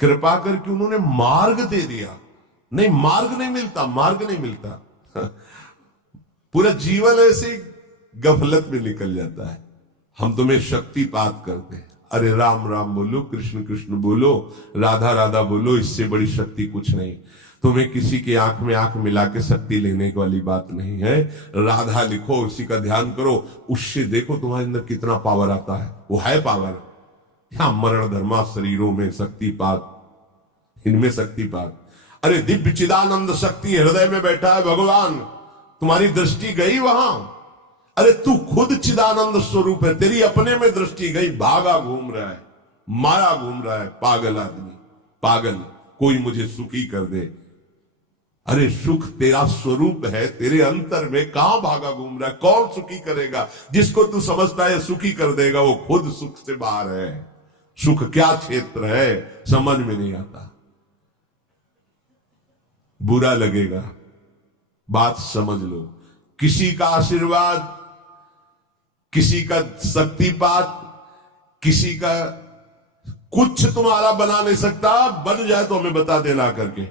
कृपा करके उन्होंने मार्ग दे दिया। नहीं, मार्ग नहीं मिलता, मार्ग नहीं मिलता। पूरा जीवन ऐसे गफलत में निकल जाता है। हम तुम्हें शक्तिपात करते हैं, अरे राम राम बोलो, कृष्ण कृष्ण बोलो, राधा राधा बोलो, इससे बड़ी शक्ति कुछ नहीं। तुम्हें किसी की आंख में आंख मिला के शक्ति लेने वाली बात नहीं है। राधा लिखो, उसी का ध्यान करो, उससे देखो तुम्हारे अंदर कितना पावर आता है। वो है पावर। या मरण धर्मा शरीरों में शक्तिपात, इनमें शक्तिपात। अरे दिव्य चिदानंद शक्ति हृदय में बैठा है भगवान, तुम्हारी दृष्टि गई वहां। अरे तू खुद चिदानंद स्वरूप है, तेरी अपने में दृष्टि गई, भागा घूम रहा है, माया घूम रहा है, पागल आदमी, पागल। कोई मुझे सुखी कर दे। अरे सुख तेरा स्वरूप है, तेरे अंतर में, कहां भागा घूम रहा है? कौन सुखी करेगा? जिसको तू समझता है सुखी कर देगा, वो खुद सुख से बाहर है। सुख क्या क्षेत्र है, समझ में नहीं आता। बुरा लगेगा, बात समझ लो। किसी का आशीर्वाद, किसी का शक्तिपात, किसी का कुछ तुम्हारा बना नहीं सकता। बन जाए तो हमें बता देना करके।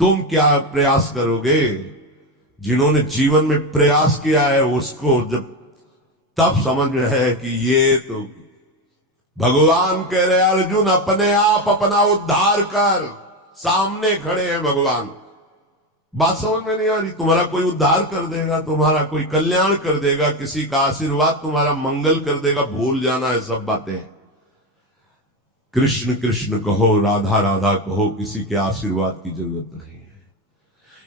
तुम क्या प्रयास करोगे? जिन्होंने जीवन में प्रयास किया है उसको जब तब समझ में है कि ये तो भगवान कह रहे अर्जुन अपने आप अपना उद्धार कर। सामने खड़े हैं भगवान। बात समझ में नहीं आ रही? तुम्हारा कोई उद्धार कर देगा, तुम्हारा कोई कल्याण कर देगा, किसी का आशीर्वाद तुम्हारा मंगल कर देगा, भूल जाना है सब बातें। कृष्ण कृष्ण कहो, राधा राधा कहो, किसी के आशीर्वाद की जरूरत नहीं है।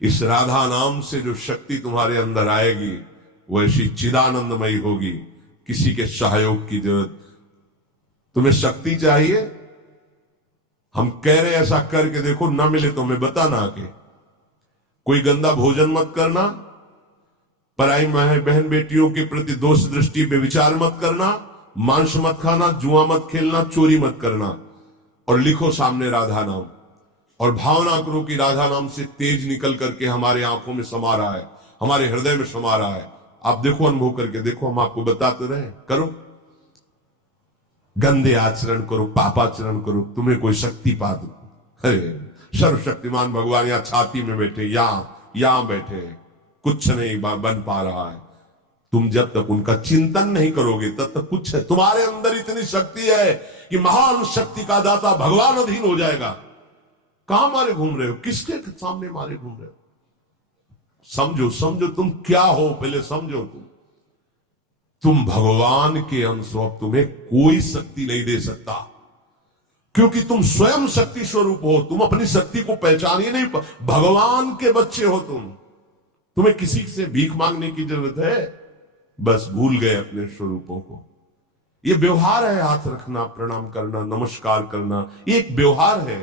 इस राधा नाम से जो शक्ति तुम्हारे अंदर आएगी वो ऐसी चिदानंदमयी होगी, किसी के सहयोग की जरूरत। तुम्हें शक्ति चाहिए, हम कह रहे ऐसा करके देखो, ना मिले तो हमें बताना आके। कोई गंदा भोजन मत करना, पराई बहन बेटियों के प्रति दोष दृष्टि पे विचार मत करना, मांस मत खाना, जुआ मत खेलना, चोरी मत करना। और लिखो सामने राधा नाम, और भावना करो कि राधा नाम से तेज निकल करके हमारे आंखों में समा रहा है, हमारे हृदय में समा रहा है। आप देखो, अनुभव करके देखो, हम आपको बताते रहे। करो, गंदे आचरण करो, पापाचरण करो, तुम्हें कोई शक्ति पा दो। सर्वशक्तिमान भगवान यहाँ छाती में बैठे, यहां बैठे, कुछ नहीं बन पा रहा है। तुम जब तक उनका चिंतन नहीं करोगे तब तक कुछ है। तुम्हारे अंदर इतनी शक्ति है कि महान शक्ति का दाता भगवान अधीन हो जाएगा। कहां मारे घूम रहे हो? किसके सामने मारे घूम रहे हो? समझो, समझो तुम क्या हो, पहले समझो। तुम भगवान के अंश हो, तुम्हें कोई शक्ति नहीं दे सकता, क्योंकि तुम स्वयं शक्ति स्वरूप हो। तुम अपनी शक्ति को पहचानिए नहीं, भगवान के बच्चे हो तुम। तुम्हें किसी से भीख मांगने की जरूरत है? बस भूल गए अपने स्वरूपों को। ये व्यवहार है, हाथ रखना, प्रणाम करना, नमस्कार करना, ये एक व्यवहार है।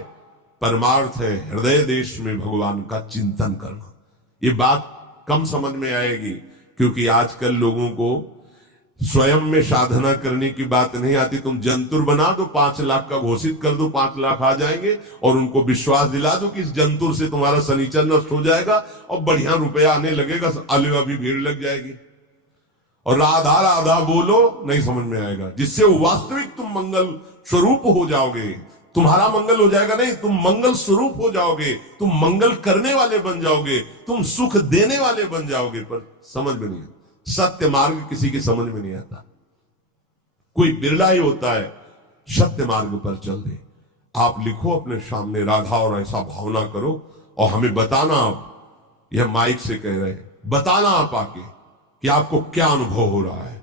परमार्थ है हृदय देश में भगवान का चिंतन करना। ये बात कम समझ में आएगी, क्योंकि आजकल लोगों को स्वयं में साधना करने की बात नहीं आती। तुम जंतुर बना दो, 5 लाख का घोषित कर दो, 5 लाख आ जाएंगे, और उनको विश्वास दिला दो कि इस जंतुर से तुम्हारा शनिचर नष्ट हो जाएगा और बढ़िया रुपया आने लगेगा, अलवा भी भीड़ लग जाएगी। और राधा राधा बोलो, नहीं समझ में आएगा। जिससे वास्तविक तुम मंगल स्वरूप हो जाओगे। तुम्हारा मंगल हो जाएगा नहीं, तुम मंगल स्वरूप हो जाओगे, तुम मंगल करने वाले बन जाओगे, तुम सुख देने वाले बन जाओगे। पर समझ में नहीं, सत्य मार्ग किसी की समझ में नहीं आता। कोई बिरला ही होता है सत्य मार्ग पर चल दे। आप लिखो अपने सामने राधा, और ऐसा भावना करो, और हमें बताना। आप यह माइक से कह रहे हैं, बताना आप आके कि आपको क्या अनुभव हो रहा है।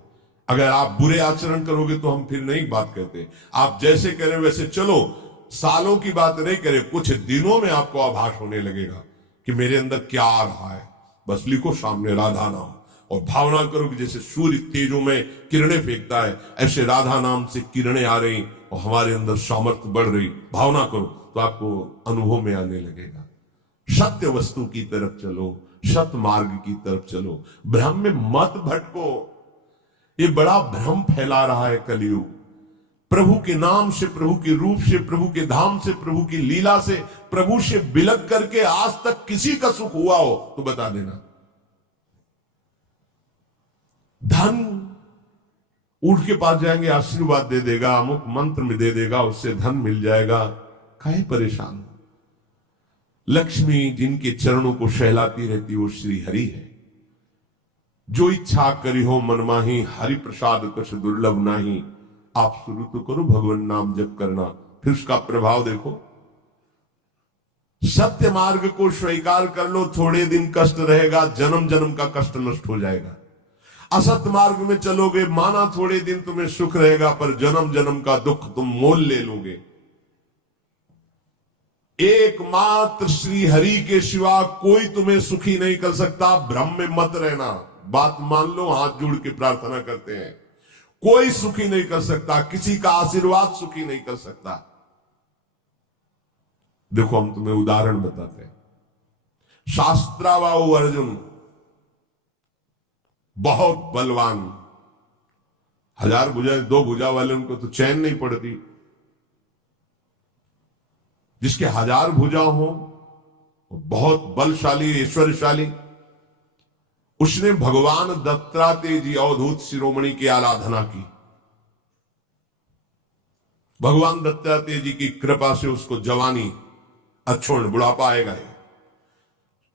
अगर आप बुरे आचरण करोगे तो हम फिर नहीं बात करते। आप जैसे कह रहे वैसे चलो, सालों की बात नहीं करे, कुछ दिनों में आपको आभास होने लगेगा कि मेरे अंदर क्या आ रहा है। बस लिखो सामने राधा नाम, और भावना करो कि जैसे सूर्य तेजों में किरणें फेंकता है, ऐसे राधा नाम से किरणें आ रही और हमारे अंदर सामर्थ्य बढ़ रही। भावना करो तो आपको अनुभव में आने लगेगा। सत्य वस्तु की तरफ चलो, सत्य मार्ग की तरफ चलो, भ्रम में मत भटको। ये बड़ा भ्रम फैला रहा है कलयुग। प्रभु के नाम से, प्रभु के रूप से, प्रभु के धाम से, प्रभु की लीला से, प्रभु से बिलक करके आज तक किसी का सुख हुआ हो तो बता देना। धन उठ के पास जाएंगे, आशीर्वाद दे देगा, अमुक मंत्र में दे देगा, उससे धन मिल जाएगा। काहे परेशान? लक्ष्मी जिनके चरणों को सहलाती रहती वो श्री हरि है। जो इच्छा करी हो मन माही, हरि प्रसाद कछ दुर्लभ नाही। आप शुरू तो करो भगवान नाम जप करना, फिर उसका प्रभाव देखो। सत्य मार्ग को स्वीकार कर लो, थोड़े दिन कष्ट रहेगा, जन्म जन्म का कष्ट नष्ट हो जाएगा। असत्य मार्ग में चलोगे, माना थोड़े दिन तुम्हें सुख रहेगा, पर जन्म जन्म का दुख तुम मोल ले लोगे। एकमात्र श्री हरि के सिवा कोई तुम्हें सुखी नहीं कर सकता। भ्रम में मत रहना, बात मान लो, हाथ जोड़ के प्रार्थना करते हैं। कोई सुखी नहीं कर सकता, किसी का आशीर्वाद सुखी नहीं कर सकता। देखो हम तुम्हें उदाहरण बताते हैं। शास्त्राबाहु अर्जुन बहुत बलवान, 1000 भुजा, 2 भुजा वाले उनको तो चैन नहीं पड़ती। जिसके 1000 भुजा हो वो बहुत बलशाली, ऐश्वर्यशाली। उसने भगवान दत्तात्रेय जी अवधूत शिरोमणि की आराधना की। भगवान दत्तात्रेय जी की कृपा से उसको जवानी, अच्छोड़, बुढ़ापा आएगा।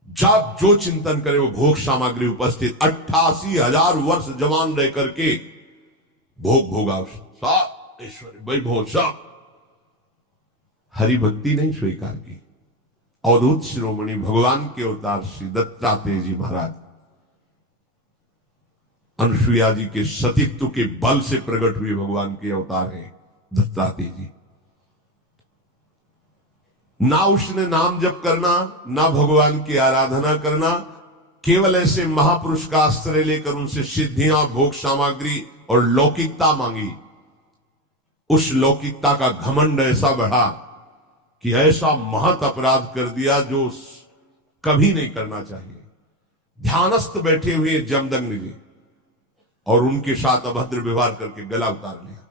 जब जो चिंतन करे वो भोग सामग्री उपस्थित, 88,000 वर्ष जवान रह करके भोग भोगा, सब ऐश्वर्य वैभव सब। हरि भक्ति नहीं स्वीकार की। अवधूत शिरोमणि भगवान के अवतार श्री दत्तात्रेय जी महाराज अनुसुईया जी के सतीत्व के बल से प्रकट हुए भगवान के अवतार हैं दत्तात्रेय जी। ना उसने नाम जप करना, ना भगवान की आराधना करना, केवल ऐसे महापुरुष का आश्रय लेकर उनसे सिद्धियां, भोग सामग्री और लौकिकता मांगी। उस लौकिकता का घमंड ऐसा बढ़ा कि ऐसा महत अपराध कर दिया जो कभी नहीं करना चाहिए। ध्यानस्थ बैठे हुए जमदग्नि जी और उनके साथ अभद्र व्यवहार करके गला उतार लिया।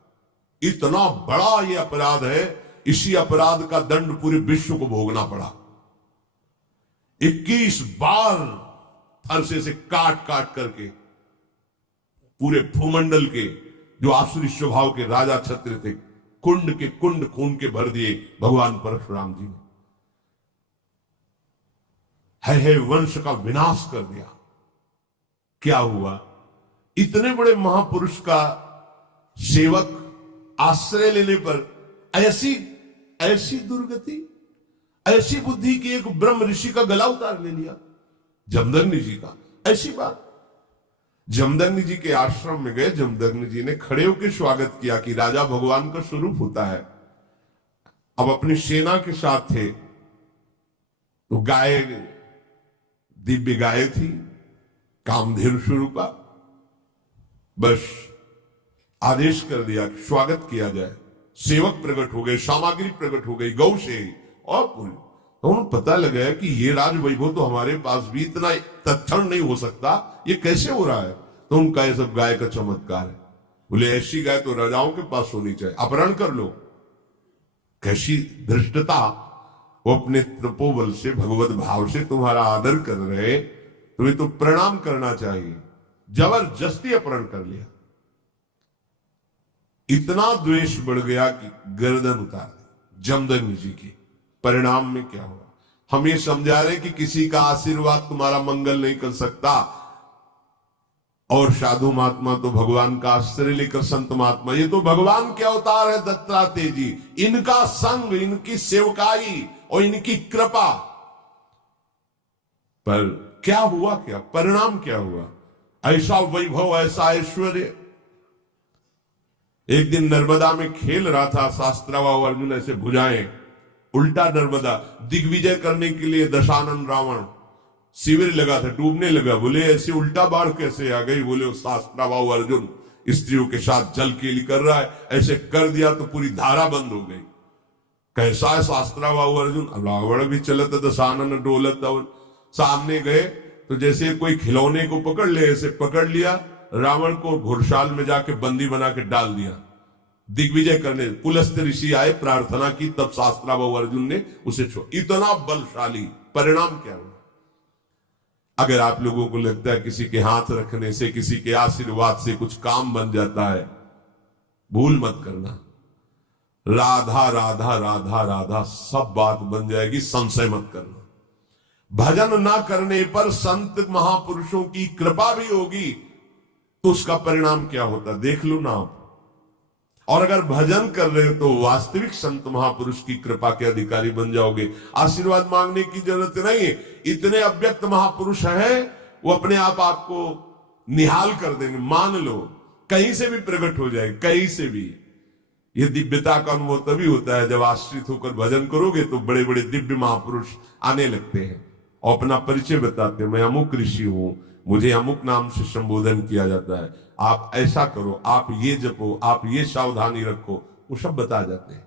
इतना बड़ा ये अपराध है, इसी अपराध का दंड पूरे विश्व को भोगना पड़ा। 21 बार फरसे से काट काट करके पूरे भूमंडल के जो आसुरी स्वभाव के राजा छत्र थे, कुंड के कुंड खून के भर दिए भगवान परशुराम जी ने। है वंश का विनाश कर दिया। क्या हुआ? इतने बड़े महापुरुष का सेवक आश्रय लेने पर ऐसी दुर्गति, ऐसी बुद्धि की एक ब्रह्म ऋषि का गला उतार ले लिया, जमदग्नि जी का। ऐसी बात। जमदग्नि जी के आश्रम में गए, जमदग्नि जी ने खड़े होकर स्वागत किया कि राजा भगवान का स्वरूप होता है। अब अपनी सेना के साथ थे तो गाय, दिव्य गाय थी, कामधेनु स्वरूपा। बस आदेश कर दिया कि स्वागत किया जाए। सेवक प्रकट हो गए, सामग्री प्रकट हो गई गौ से और पूरी। तो उन्हें पता लगा कि ये राज वैभव तो हमारे पास भी इतना तत्क्षण नहीं हो सकता, ये कैसे हो रहा है? तो उनका ये सब गाय का चमत्कार है। बोले ऐसी गाय तो राजाओं के पास होनी चाहिए, अपहरण कर लो। कैसी धृष्टता! वो अपने तपोबल से, भगवत भाव से तुम्हारा आदर कर रहे, तुम्हें तो प्रणाम करना चाहिए। जबरदस्ती अपहरण कर लिया। इतना द्वेष बढ़ गया कि गर्दन उतार दी जमदग्नि जी की। परिणाम में क्या हुआ? हम ये समझा रहे कि किसी का आशीर्वाद तुम्हारा मंगल नहीं कर सकता। और साधु महात्मा तो भगवान का आश्रय लेकर, संत महात्मा ये तो भगवान के अवतार है दत्तात्रेय जी। इनका संग, इनकी सेवकाई और इनकी कृपा। पर क्या हुआ? क्या परिणाम क्या हुआ? ऐसा वैभव, ऐसा ऐश्वर्य। एक दिन नर्मदा में खेल रहा था शास्त्राबाहु अर्जुन, ऐसे भुजाएं उल्टा नर्मदा दिग्विजय करने के लिए दशानन रावण शिविर लगा था, डूबने लगा। बोले ऐसे उल्टा बाढ़ कैसे आ गई? बोले शास्त्राबाहु अर्जुन स्त्रियों के साथ जल केली कर रहा है, ऐसे कर दिया तो पूरी धारा बंद हो गई। कैसा है शास्त्राबाहु अर्जुन? रावण भी चलत दशानन डोलत। और सामने गए तो जैसे कोई खिलौने को पकड़ ले, ऐसे पकड़ लिया, रावण को घुड़साल में जाके बंदी बना के डाल दिया। दिग्विजय करने पुलस्त ऋषि आए, प्रार्थना की, तब शास्त्राबाहु अर्जुन ने उसे छोड़। इतना बलशाली। परिणाम क्या हुआ? अगर आप लोगों को लगता है किसी के हाथ रखने से, किसी के आशीर्वाद से कुछ काम बन जाता है, भूल मत करना। राधा राधा राधा राधा सब बात बन जाएगी, संशय मत करना। भजन ना करने पर संत महापुरुषों की कृपा भी होगी तो उसका परिणाम क्या होता देख लो ना आप। और अगर भजन कर रहे हो तो वास्तविक संत महापुरुष की कृपा के अधिकारी बन जाओगे। आशीर्वाद मांगने की जरूरत नहीं है, इतने अव्यक्त महापुरुष हैं, वो अपने आप आपको निहाल कर देंगे। मान लो कहीं से भी प्रकट हो जाए, कहीं से भी। ये दिव्यता का अनुभव तभी होता है जब आश्रित होकर भजन करोगे तो बड़े बड़े दिव्य महापुरुष आने लगते हैं और अपना परिचय बताते हैं, मैं अमुक ऋषि हूं, मुझे अमुक नाम से संबोधन किया जाता है, आप ऐसा करो, आप ये जपो, आप ये सावधानी रखो, वो सब बता जाते हैं।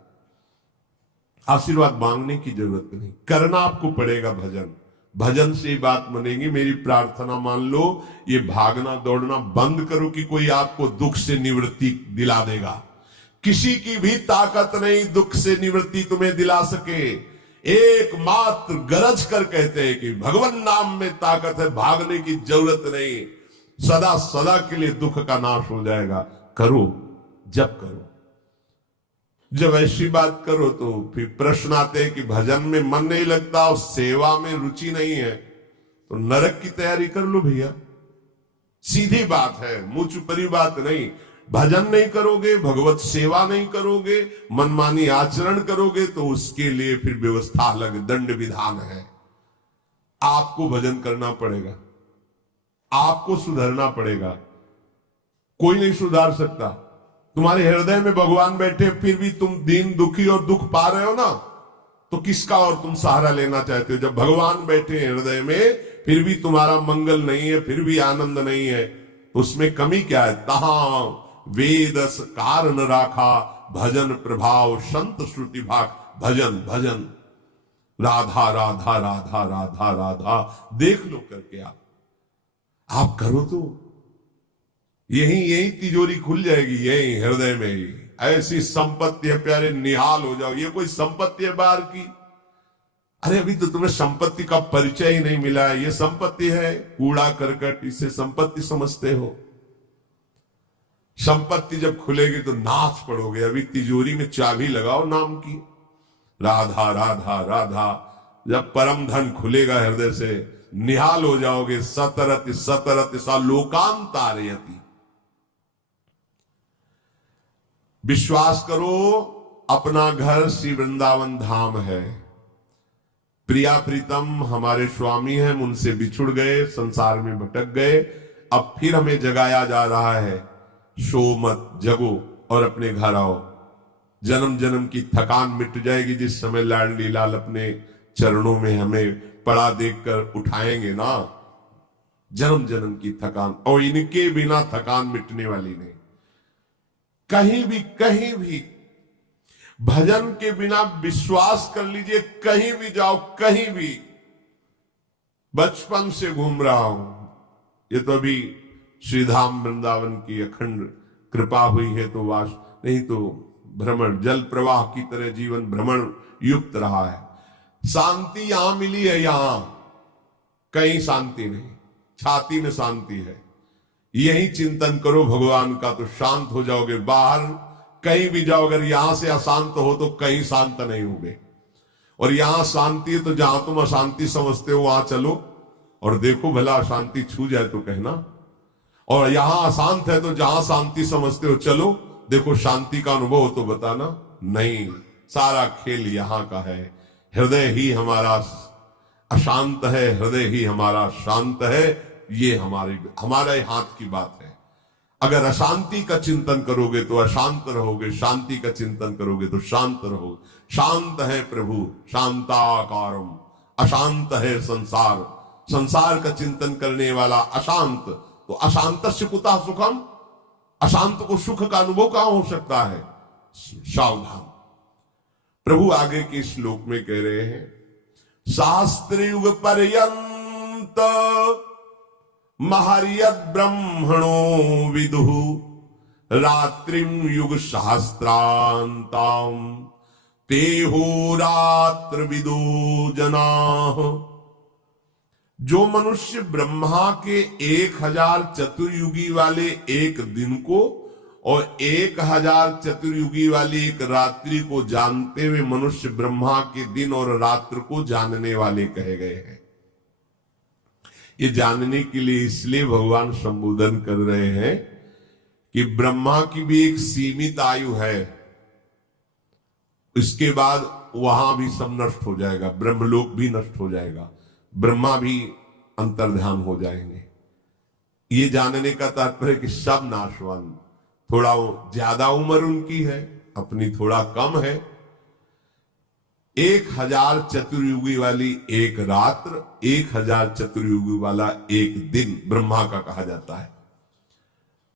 आशीर्वाद मांगने की जरूरत नहीं, करना आपको पड़ेगा भजन। भजन से बात बनेगी। मेरी प्रार्थना मान लो, ये भागना दौड़ना बंद करो कि कोई आपको दुख से निवृत्ति दिला देगा। किसी की भी ताकत नहीं दुख से निवृत्ति तुम्हें दिला सके। एकमात्र गरज कर कहते हैं कि भगवान नाम में ताकत है, भागने की जरूरत नहीं, सदा सदा के लिए दुख का नाश हो जाएगा। करो, जब करो। जब ऐसी बात करो तो फिर प्रश्न आते हैं कि भजन में मन नहीं लगता और सेवा में रुचि नहीं है, तो नरक की तैयारी कर लो भैया। सीधी बात है, मुंह चुपरी बात नहीं। भजन नहीं करोगे, भगवत सेवा नहीं करोगे, मनमानी आचरण करोगे तो उसके लिए फिर व्यवस्था अलग, दंड विधान है। आपको भजन करना पड़ेगा, आपको सुधरना पड़ेगा। कोई नहीं सुधार सकता। तुम्हारे हृदय में भगवान बैठे फिर भी तुम दीन दुखी और दुख पा रहे हो ना, तो किसका और तुम सहारा लेना चाहते हो? जब भगवान बैठे हृदय में फिर भी तुम्हारा मंगल नहीं है, फिर भी आनंद नहीं है, तो उसमें कमी क्या है? तहां वेदस कारण राखा, भजन प्रभाव संत श्रुति भाग। भजन भजन, राधा राधा राधा राधा राधा, देख लो करके आप करो तो यही तिजोरी खुल जाएगी, यही हृदय में ही। ऐसी संपत्ति है प्यारे, निहाल हो जाओ। ये कोई संपत्ति है बाहर की? अरे अभी तो तुम्हें संपत्ति का परिचय ही नहीं मिला है। ये संपत्ति है कूड़ा करकट, इसे संपत्ति समझते हो? संपत्ति जब खुलेगी तो नाच पड़ोगे। अभी तिजोरी में चाबी लगाओ नाम की, राधा राधा राधा। जब परम धन खुलेगा हृदय से, निहाल हो जाओगे। सतरति सतरति सा लोकांतारयति। विश्वास करो, अपना घर श्री वृंदावन धाम है। प्रिया प्रीतम हमारे स्वामी हैं, उनसे बिछुड़ गए, संसार में भटक गए, अब फिर हमें जगाया जा रहा है। सो मत, जगो और अपने घर आओ। जन्म जन्म की थकान मिट जाएगी जिस समय लाडली लाल अपने चरणों में हमें पड़ा देखकर उठाएंगे ना। जन्म जन्म की थकान, और इनके बिना थकान मिटने वाली नहीं। कहीं भी भजन के बिना विश्वास कर लीजिए, कहीं भी जाओ, कहीं भी। बचपन से घूम रहा हूं, ये तो अभी श्रीधाम वृंदावन की अखंड कृपा हुई है तो वास, नहीं तो भ्रमण, जल प्रवाह की तरह जीवन भ्रमण युक्त रहा है। शांति यहां मिली है, यहां कहीं शांति नहीं, छाती में शांति है। यही चिंतन करो भगवान का तो शांत हो जाओगे। बाहर कहीं भी जाओ, अगर यहां से अशांत हो तो कहीं शांत नहीं होगे। और यहां शांति है तो जहां तुम अशांति समझते हो वहां चलो और देखो, भला अशांति छू जाए तो कहना। और यहां अशांत है तो जहां शांति समझते हो चलो, देखो शांति का अनुभव हो तो बताना। नहीं, सारा खेल यहां का है। हृदय ही हमारा अशांत है, हृदय ही हमारा शांत है। ये हमारे हाथ की बात है। अगर अशांति का चिंतन करोगे तो अशांत रहोगे, शांति का चिंतन करोगे तो शांत रहोगे। शांत है प्रभु शांताकारम, अशांत है संसार, संसार का चिंतन करने वाला अशांत। तो अशांत से कुतः सुखम, अशांत को सुख का अनुभव कहां हो सकता है? सावधान। प्रभु आगे के श्लोक में कह रहे हैं, शास्त्र युग पर्यंत महर्यद ब्रह्मणो विदुः रात्रिम युग शास्त्रांताम तेहो रात्र विदो जनाः। जो मनुष्य ब्रह्मा के 1000 चतुर्युगी वाले एक दिन को और 1000 चतुर्युगी वाली एक रात्रि को जानते हुए मनुष्य ब्रह्मा के दिन और रात्र को जानने वाले कहे गए हैं। ये जानने के लिए इसलिए भगवान संबोधन कर रहे हैं कि ब्रह्मा की भी एक सीमित आयु है, इसके बाद वहां भी सब नष्ट हो जाएगा, ब्रह्मलोक भी नष्ट हो जाएगा, ब्रह्मा भी अंतर्ध्यान हो जाएंगे। ये जानने का तात्पर्य कि सब नाशवान, थोड़ा ज्यादा उम्र उनकी है, अपनी थोड़ा कम है। 1000 चतुर्युगी वाली एक रात्र, 1000 चतुर्युगी वाला एक दिन ब्रह्मा का कहा जाता है।